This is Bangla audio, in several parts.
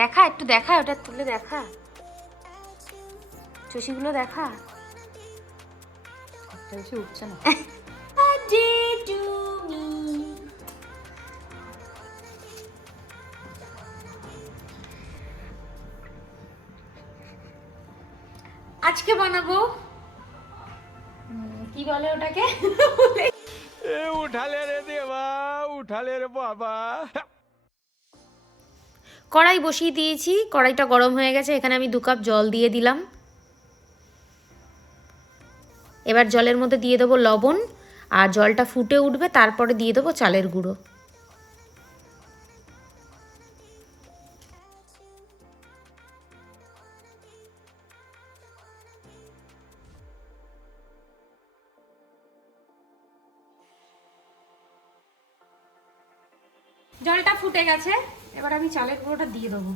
দেখা, একটু দেখা, ওটা তুলে দেখা, চষিগুলো দেখা। উঠছে না। আজকে বানাবো কি বলে ওটাকে, উঠালে রে দেবা, উঠালে রে বাবা। কড়াই বসিয়ে দিয়েছি, কড়াইটা গরম হয়ে গেছে, এখানে আমি 2 কাপ জল দিয়ে দিলাম। এবার জলের মধ্যে দিয়ে দেবো লবণ, আর জলটা ফুটে উঠবে, তারপরে দিয়ে দেবো চালের গুঁড়ো। জলটা ফুটে গেছে, এবার আমি চালের গুঁড়োটা দিয়ে দেবো।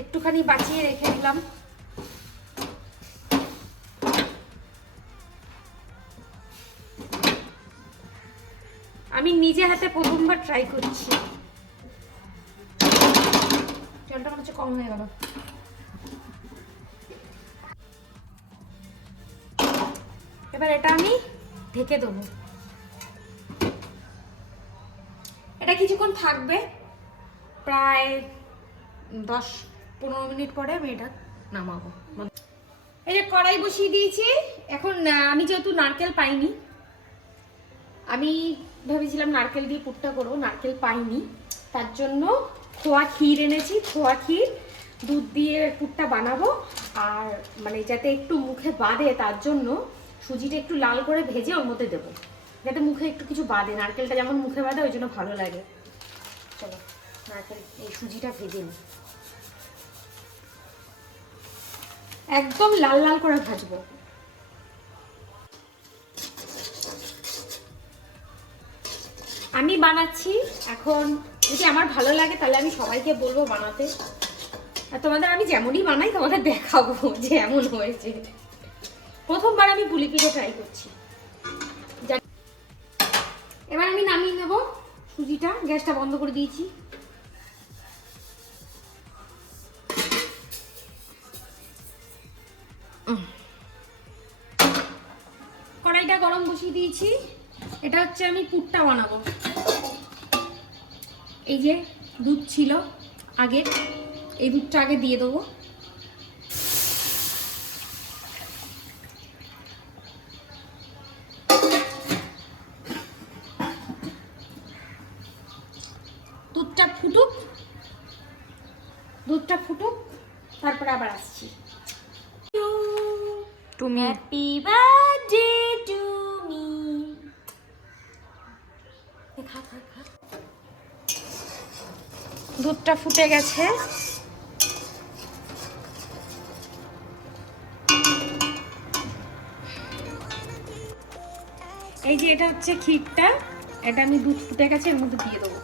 একটুখানি বাঁচিয়ে রেখে দিলাম। আমি নিজে হাতে প্রথমবার ট্রাই করছি। জলটা মনে হচ্ছে কম হয়ে গেল। এবার এটা আমি ঢেকে দেবো। এটা কিছুক্ষণ থাকবে, প্রায় 10-15 মিনিট পরে আমি এটা নামাবো। এই যে কড়াই বসিয়ে দিয়েছি। এখন আমি যেহেতু নারকেল পাইনি, আমি ভেবেছিলাম নারকেল দিয়ে পুরটা করবো, নারকেল পাইনি, তার জন্য খোয়া ক্ষীর এনেছি। খোয়া ক্ষীর দুধ দিয়ে পুরটা বানাবো, আর মানে যাতে একটু মুখে বাঁধে তার জন্য সুজিটা একটু লাল করে ভেজে ওর মধ্যে দেবো, যাতে মুখে একটু কিছু বাঁধে। নারকেলটা যেমন মুখে বাঁধে ওই জন্য ভালো লাগে। চলো নারকেল এই সুজিটা ভেজে নিই, একদম লাল লাল করে ভাজবো। আমি বানাচ্ছি এখন, যদি আমার ভালো লাগে তাহলে আমি সবাইকে বলবো বানাতে, আর তোমাদের আমি যেমনই বানাই তোমাদের দেখাবো যে এমন হয়েছে। প্রথমবার আমি পুলি পিঠে ট্রাই করছি। এবার আমি নামিয়ে নেবো সুজিটা, গ্যাসটা বন্ধ করে দিয়েছি। কড়াইটা গরম বসিয়ে দিয়েছি। এটা হচ্ছে আমি পুরটা বানাবো। এই যে দুধ ছিল আগে, এই দুধটা আগে দিয়ে দেবো। দুধটা ফুটুক, দুধটা ফুটুক, তারপরে আবার আসছি। তুমি হ্যাপি বার্থডে টু মি। দুধটা ফুটে গেছে, এই যে এটা হচ্ছে ক্ষীরটা, এটা আমি দুধ ফুটে গেছে এর মধ্যে দিয়ে দেবো।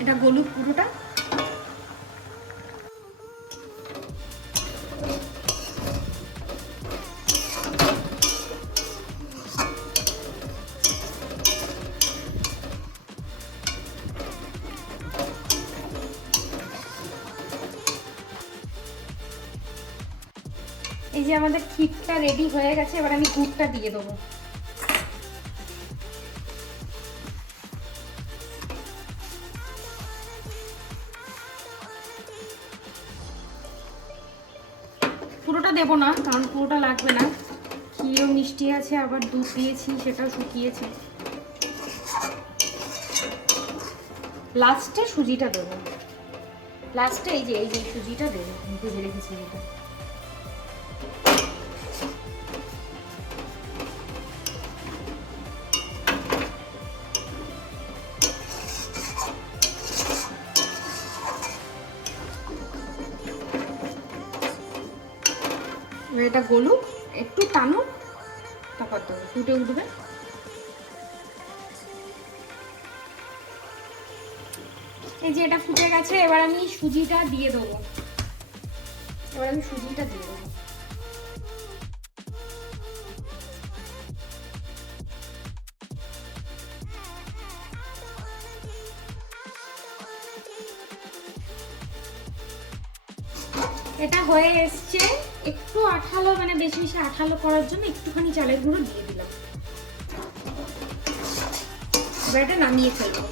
এটা গলুক পুরোটা। এই যে আমাদের ক্ষীরটা রেডি হয়ে গেছে, এবার আমি দুধটা দিয়ে দেবো। পুরোটা দেবো না, কারণ পুরোটা লাগবে না, ক্ষীরও মিষ্টি আছে, আবার দুধ দিয়েছি সেটাও শুকিয়েছে। লাস্টে সুজিটা দেবো, লাস্টে এই যে সুজিটা দেবো, ভেজে রেখেছি এটা। এটা গলুক, একটু টানুক, তারপর তো ফুটে উঠবে। এই যে এটা ফুটে গেছে, এবার আমি সুজিটা দিয়ে দেবো। এটা হয়ে এসছে, একটু আঠালো, মানে বেশি বেশি আঠালো করার জন্য একটুখানি চালের গুঁড়ো দিয়ে দিলাম। এবার এটা নামিয়ে ফেলবো।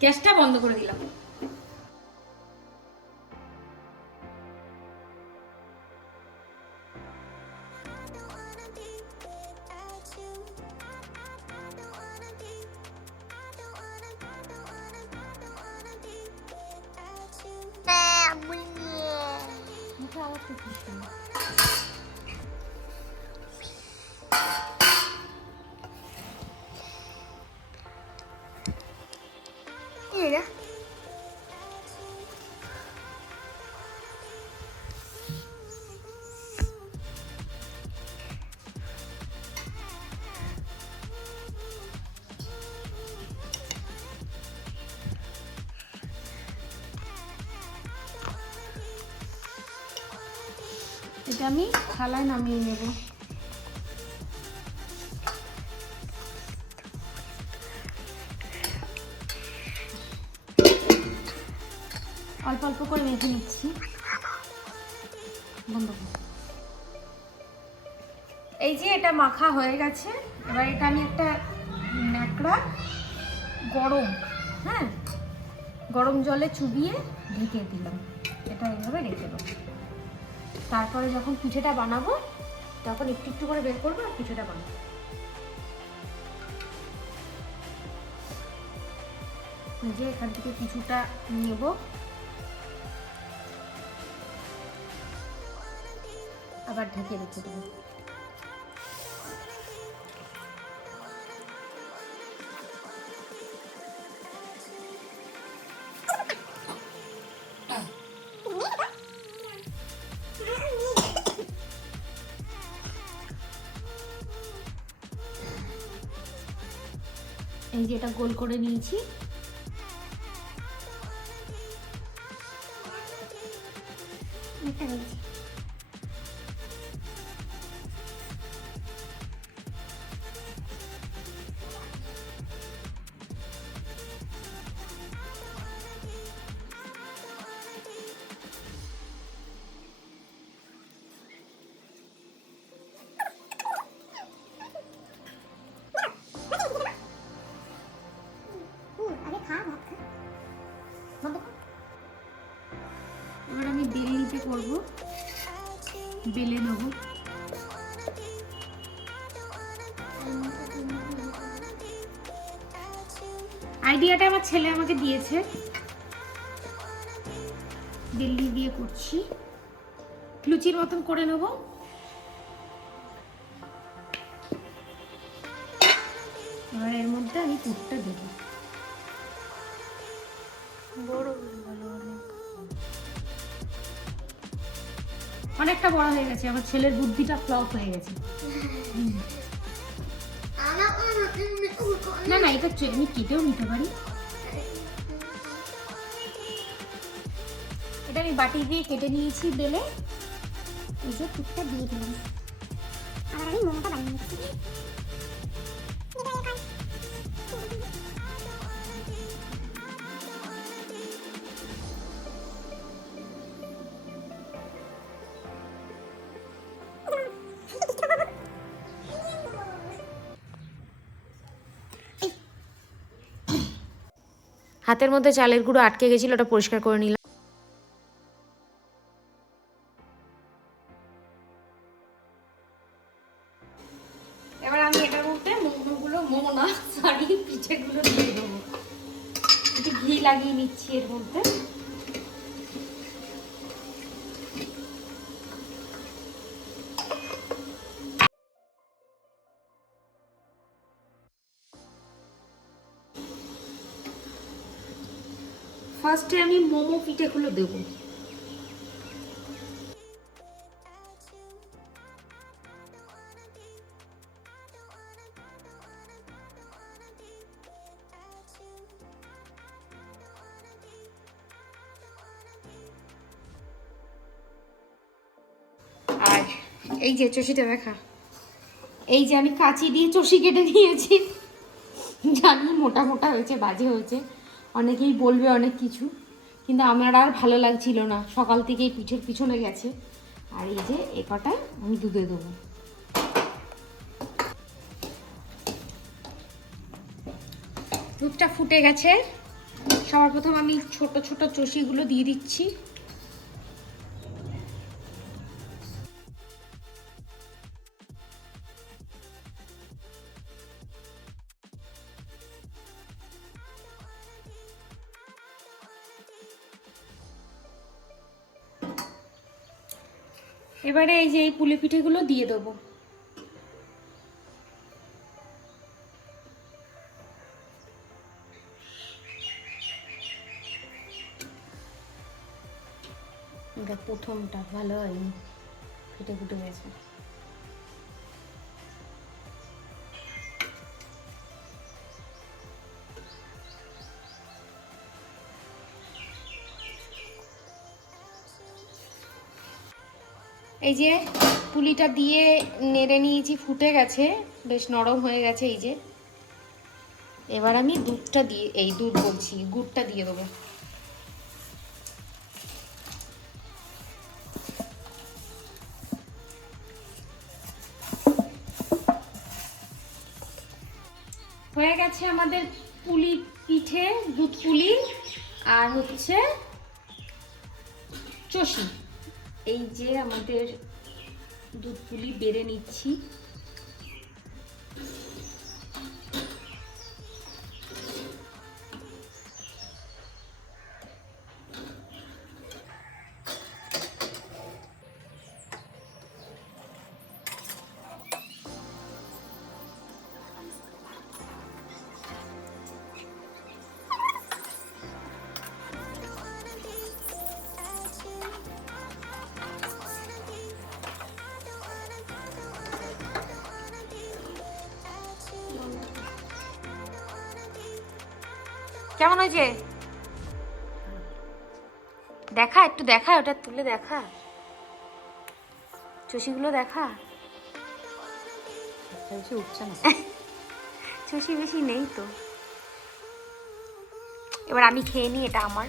গ্যাসটা বন্ধ করে দিলাম। এটা আমি থালায় নামিয়ে নেব। অল্প অল্প করে মেখে নিচ্ছি। বন্ধ করো। এই যে এটা মাখা হয়ে গেছে, এবার এটা আমি একটা ন্যাকড়া গরম, হ্যাঁ, গরম জলে চুবিয়ে ঢেকে দিলাম। এটা এইভাবে রেখে দেবো। তারপরে যখন পিঠেটা বানাবো তখন একটু একটু করে বের করবো আর পিঠেটা বানাবো। যে এখান থেকে কিছুটা নেব, আবার ঢেকে রেখে দেবো। এই যে এটা গোল করে নিয়েছি। এবার আমি বেলনিতে করব, বেলে নেব। আইডিয়াটা আমার ছেলে আমাকে দিয়েছে, বেলনি দিয়ে করছি। লুচির মতন করে নেব। এবার এর মধ্যে আমি পুরটা দেব। অনেকটা বড় হয়ে গেছে, আমার ছেলের বুদ্ধিটা ফ্লপ হয়ে গেছে। না না, এটা আমি কেটেও নিতে পারি। এটা আমি বাটি দিয়ে কেটে নিয়েছি বেলে। এই যে পুরটা দিয়ে দিলাম। আর আমি মোমোটা বানিয়ে নিচ্ছি। হাতের মধ্যে চালের গুঁড়ো আটকে গেছিল, ওটা পরিষ্কার করে নিলাম। এবার আমি এটার মধ্যে পিঠেগুলো দিয়ে দেবো। একটু ঘি লাগিয়ে নিচ্ছি এর মধ্যে। ফার্স্টে আমি মোমো পিঠেগুলো দেবো। আর এই যে চষিটা দেখা, এই যে আমি কাঁচি দিয়ে চষি কেটে নিয়েছি। জানি মোটা মোটা হয়েছে, বাজে হয়েছে, অনেকেই বলবে অনেক কিছু, কিন্তু আমার আর ভালো লাগছিল না, সকাল থেকেই পিঠের পিছনে গেছে। আর এই যে এ কটা আমি দুধে দেবো। দুধটা ফুটে গেছে, সবার প্রথম আমি ছোট ছোট চষিগুলো দিয়ে দিচ্ছি। এবারে এই যে এই পুলি পিঠেগুলো দিয়ে দেবো। এটা প্রথমটা ভালো হয়নি, ফেটে ফুটে গেছে। এই যে পুলিটা দিয়ে নেড়ে নিয়েছি, ফুটে গেছে, বেশ নরম হয়ে গেছে। এই যে এবার আমি দুধটা দিয়ে, এই দুধ বলছি, গুড়টা দিয়ে দেবো। হয়ে গেছে আমাদের পুলি পিঠে, দুধ পুলি আর হচ্ছে চষি। এই যে আমাদের দুধ পুলি বেড়ে নিচ্ছি। কেমন হয়েছে দেখা, একটু দেখা, ওটা তুলে দেখা, চষিগুলো দেখা। উঠছে না, চষি বেশি নেই তো। এবার আমি খেয়ে নিই, এটা আমার।